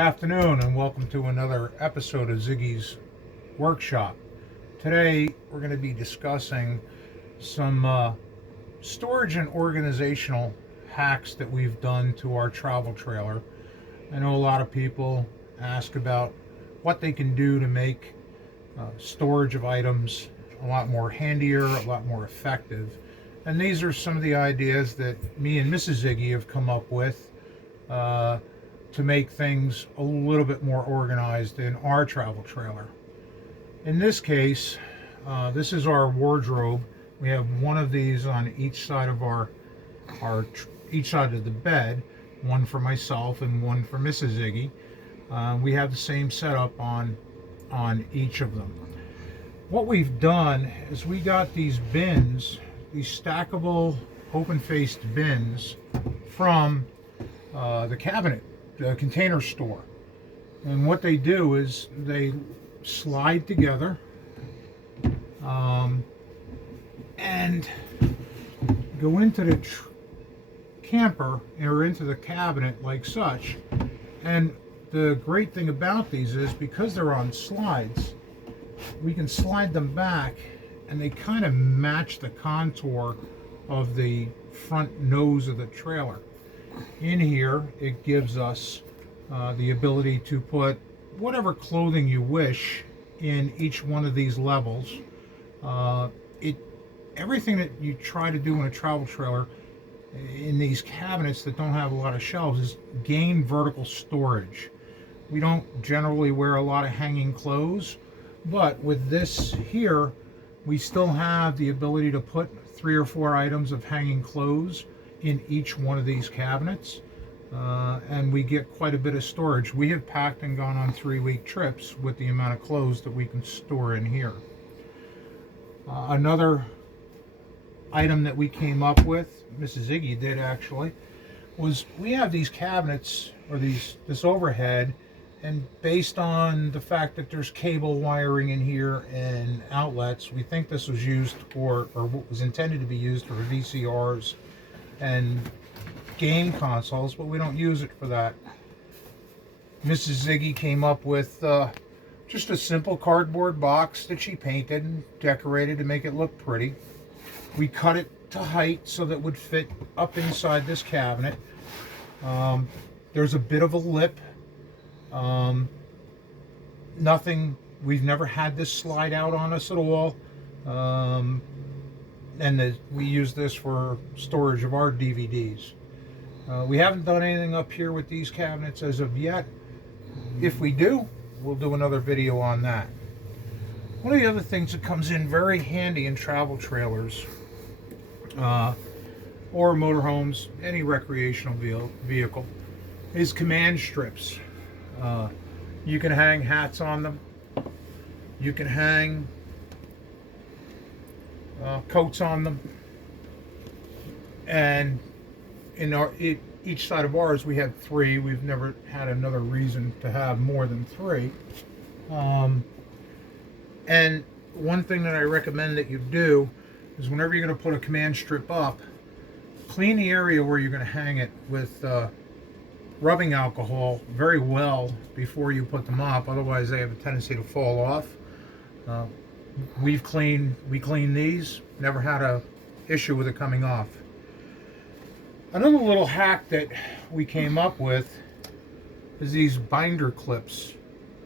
Good afternoon and welcome to another episode of Ziggy's Workshop. Today we're going to be discussing some storage and organizational hacks that we've done to our travel trailer. I know a lot of people ask about what they can do to make storage of items a lot more handier, a lot more effective. And these are some of the ideas that me and Mrs. Ziggy have come up with to make things a little bit more organized in our travel trailer. In this case, this is our wardrobe. We have one of these on each side of each side of the bed, one for myself and one for Mrs. Ziggy. We have the same setup on each of them. What we've done is we got these bins, these stackable open-faced bins from the cabinet container store, and what they do is they slide together and go into the camper or into the cabinet like such. And the great thing about these is because they're on slides, we can slide them back and they kind of match the contour of the front nose of the trailer. In here, it gives us the ability to put whatever clothing you wish in each one of these levels. Everything that you try to do in a travel trailer in these cabinets that don't have a lot of shelves is gain vertical storage. We don't generally wear a lot of hanging clothes, but with this here, we still have the ability to put 3 or 4 items of hanging clothes in each one of these cabinets, and we get quite a bit of storage. We have packed and gone on 3-week trips with the amount of clothes that we can store in here. Another item that we came up with, Mrs. Ziggy did actually, was we have these cabinets or this overhead, and based on the fact that there's cable wiring in here and outlets, we think this was used for, or was intended to be used for VCRs and game consoles, but we don't use it for that. Mrs. Ziggy came up with just a simple cardboard box that she painted and decorated to make it look pretty. We cut it to height so that it would fit up inside this cabinet. There's a bit of a lip. We've never had this slide out on us at all. We use this for storage of our DVDs. We haven't done anything up here with these cabinets as of yet. If we do, we'll do another video on that. One of the other things that comes in very handy in travel trailers or motorhomes, any recreational vehicle, is command strips. You can hang hats on them. You can hang coats on them, and in each side of ours we had 3. We've never had another reason to have more than 3. And one thing that I recommend that you do is whenever you're going to put a command strip up, clean the area where you're going to hang it with rubbing alcohol very well before you put them up, otherwise they have a tendency to fall off. We clean these, never had a issue with it coming off. Another little hack that we came up with is these binder clips.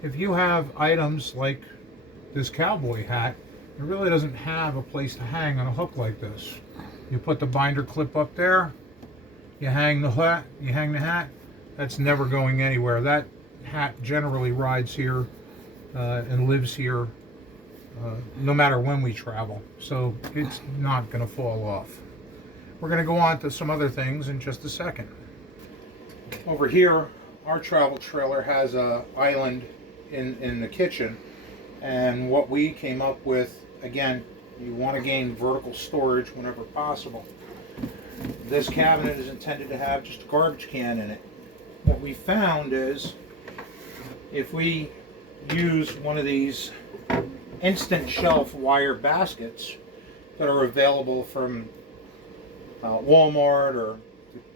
If you have items like this cowboy hat, it really doesn't have a place to hang on a hook like this. You put the binder clip up there, you hang the hat, that's never going anywhere. That hat generally rides here and lives here no matter when we travel, so it's not going to fall off. We're going to go on to some other things in just a second. Over here, our travel trailer has an island in the kitchen, and what we came up with, again, you want to gain vertical storage whenever possible. This cabinet is intended to have just a garbage can in it. What we found is if we use one of these instant shelf wire baskets that are available from Walmart or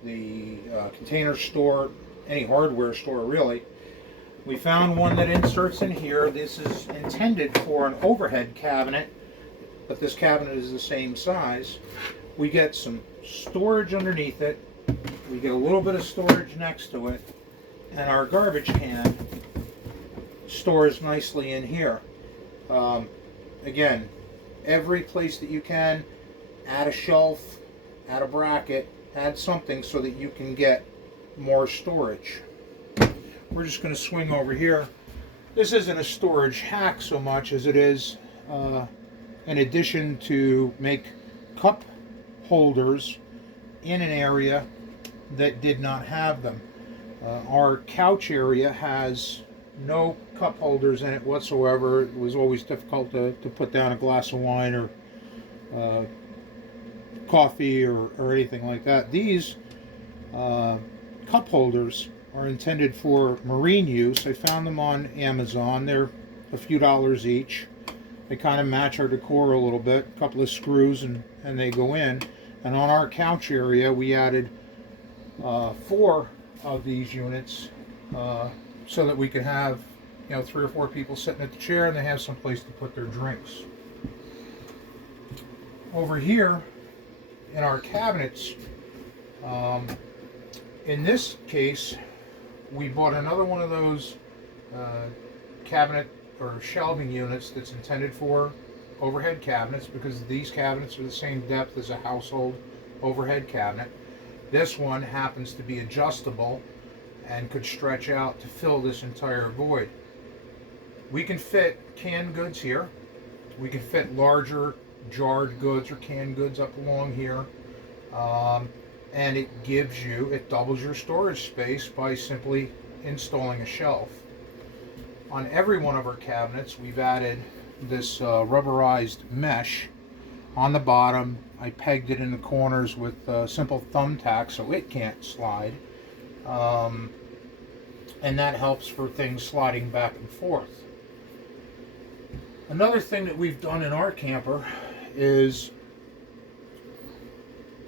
the Container Store, any hardware store really, We found one that inserts in here. This is intended for an overhead cabinet, but this cabinet is the same size. We get some storage underneath it. We get a little bit of storage next to it, and our garbage can stores nicely in here. Again, every place that you can, add a shelf, add a bracket, add something so that you can get more storage. We're just going to swing over here. This isn't a storage hack so much as it is an addition to make cup holders in an area that did not have them. Our couch area has no cup holders in it whatsoever. It was always difficult to put down a glass of wine or coffee or anything like that. These cup holders are intended for marine use. I found them on Amazon. They're a few dollars each. They kind of match our decor a little bit. A couple of screws and they go in. And on our couch area, we added 4 of these units so that we could have, 3 or 4 people sitting at the chair and they have some place to put their drinks. Over here in our cabinets, in this case, we bought another one of those cabinet or shelving units that's intended for overhead cabinets, because these cabinets are the same depth as a household overhead cabinet. This one happens to be adjustable and could stretch out to fill this entire void. We can fit canned goods here. We can fit larger jarred goods or canned goods up along here. And it doubles your storage space by simply installing a shelf. On every one of our cabinets, we've added this rubberized mesh on the bottom. I pegged it in the corners with simple thumbtacks so it can't slide. And that helps for things sliding back and forth. Another thing that we've done in our camper is,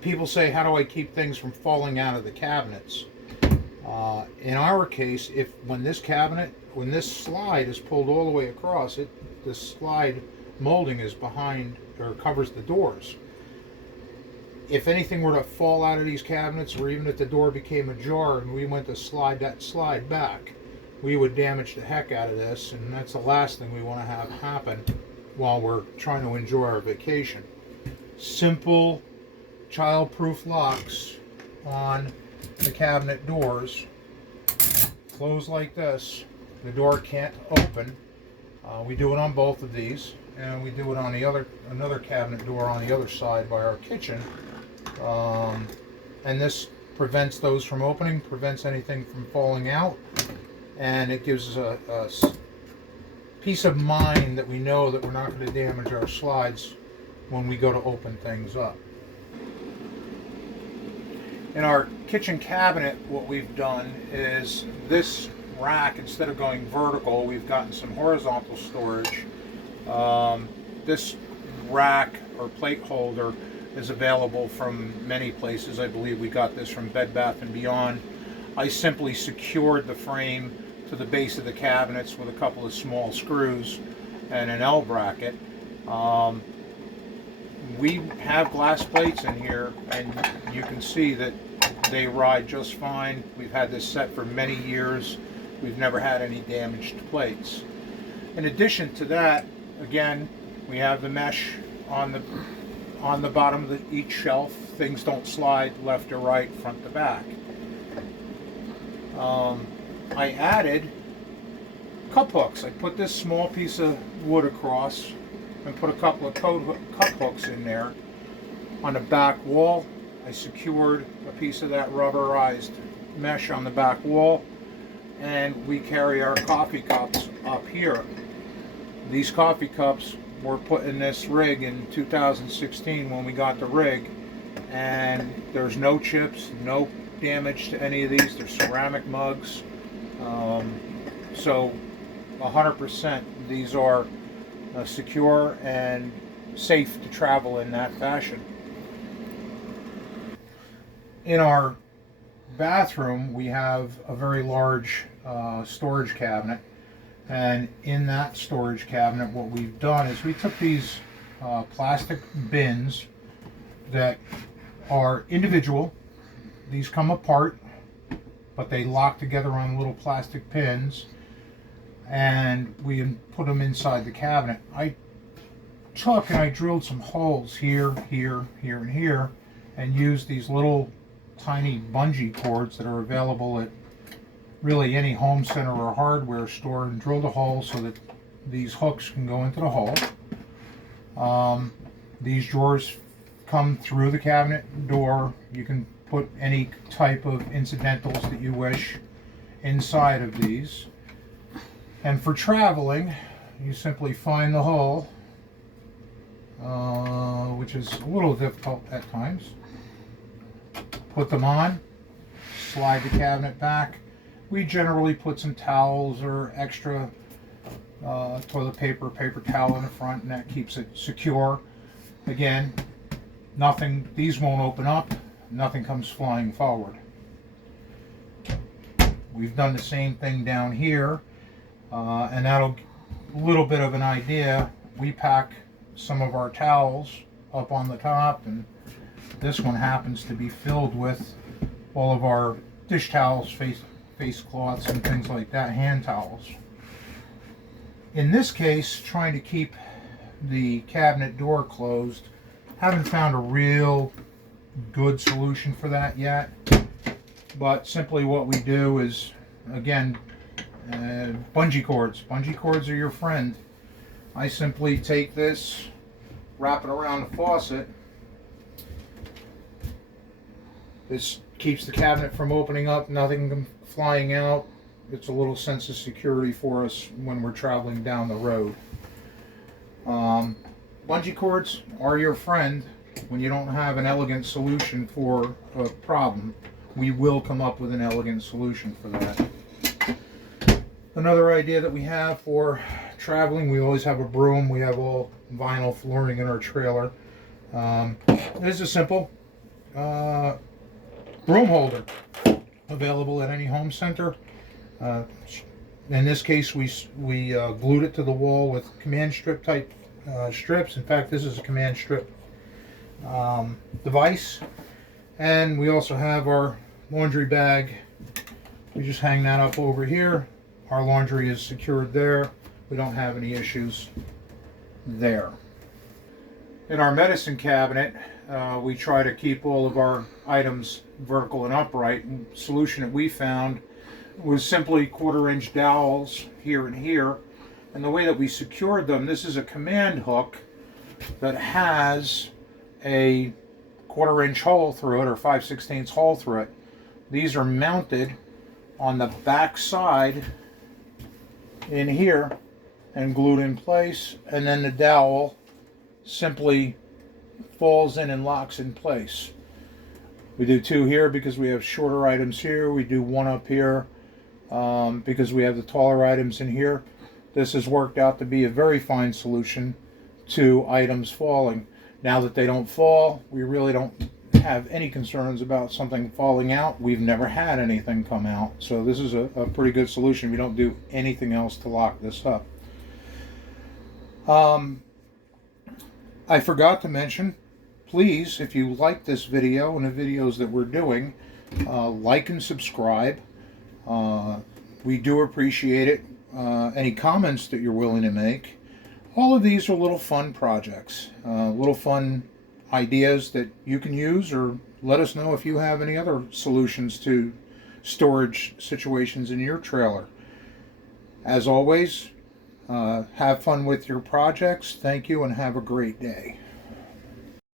people say, how do I keep things from falling out of the cabinets? In our case, when this slide is pulled all the way across, the slide molding is behind or covers the doors. If anything were to fall out of these cabinets, or even if the door became ajar and we went to slide that slide back, we would damage the heck out of this, and that's the last thing we want to have happen while we're trying to enjoy our vacation. Simple child-proof locks on the cabinet doors. Close like this. The door can't open. We do it on both of these, and we do it on another cabinet door on the other side by our kitchen. And this prevents those from opening, prevents anything from falling out, and it gives us a peace of mind that we know that we're not going to damage our slides when we go to open things up. In our kitchen cabinet, what we've done is this rack, instead of going vertical, we've gotten some horizontal storage. This rack or plate holder is available from many places. I believe we got this from Bed Bath & Beyond. I simply secured the frame to the base of the cabinets with a couple of small screws and an L bracket. We have glass plates in here, and you can see that they ride just fine. We've had this set for many years. We've never had any damaged plates. In addition to that, again, we have the mesh on the bottom of each shelf. Things don't slide left or right, front to back. I added cup hooks. I put this small piece of wood across and put a couple of cup hooks in there. On the back wall, I secured a piece of that rubberized mesh on the back wall, and we carry our coffee cups up here. These coffee cups were put in this rig in 2016 when we got the rig, and there's no chips, no damage to any of these. They're ceramic mugs, so 100% these are secure and safe to travel in that fashion. In our bathroom, we have a very large storage cabinet. And in that storage cabinet, what we've done is we took these plastic bins that are individual. These come apart, but they lock together on little plastic pins, and we put them inside the cabinet. I took and I drilled some holes here, here, here, and here, and used these little tiny bungee cords that are available at really any home center or hardware store, and drilled a hole so that these hooks can go into the hole. These drawers come through the cabinet door. You can put any type of incidentals that you wish inside of these. And for traveling, you simply find the hole, which is a little difficult at times. Put them on, slide the cabinet back. We generally put some towels or extra toilet paper, paper towel in the front, and that keeps it secure. Again, nothing, these won't open up, nothing comes flying forward. We've done the same thing down here, and that'll a little bit of an idea. We pack some of our towels up on the top, and this one happens to be filled with all of our dish towels, face cloths, and things like that, hand towels. In this case, trying to keep the cabinet door closed, haven't found a real good solution for that yet. But simply what we do is, again, bungee cords. Bungee cords are your friend. I simply take this, wrap it around the faucet. This keeps the cabinet from opening up, nothing flying out. It's a little sense of security for us when we're traveling down the road. Bungee cords are your friend when you don't have an elegant solution for a problem. We will come up with an elegant solution for that. Another idea that we have for traveling, we always have a broom. We have all vinyl flooring in our trailer. This is a simple broom holder available at any home center. In this case, we glued it to the wall with command strip type strips. In fact, this is a command strip device. And we also have our laundry bag. We just hang that up over here. Our laundry is secured there. We don't have any issues there. In our medicine cabinet, we try to keep all of our items vertical and upright. And the solution that we found was simply 1/4-inch dowels here and here. And the way that we secured them, this is a command hook that has a 1/4-inch hole through it, or 5/16 hole through it. These are mounted on the back side in here and glued in place, and then the dowel simply falls in and locks in place. We do 2 here because we have shorter items here. We do 1 up here because we have the taller items in here. This has worked out to be a very fine solution to items falling. Now that they don't fall, we really don't have any concerns about something falling out. We've never had anything come out, so this is a pretty good solution. We don't do anything else to lock this up. I forgot to mention, please, if you like this video and the videos that we're doing, like and subscribe. We do appreciate it. Any comments that you're willing to make. All of these are little fun projects, little fun ideas that you can use, or let us know if you have any other solutions to storage situations in your trailer. As always, have fun with your projects. Thank you and have a great day.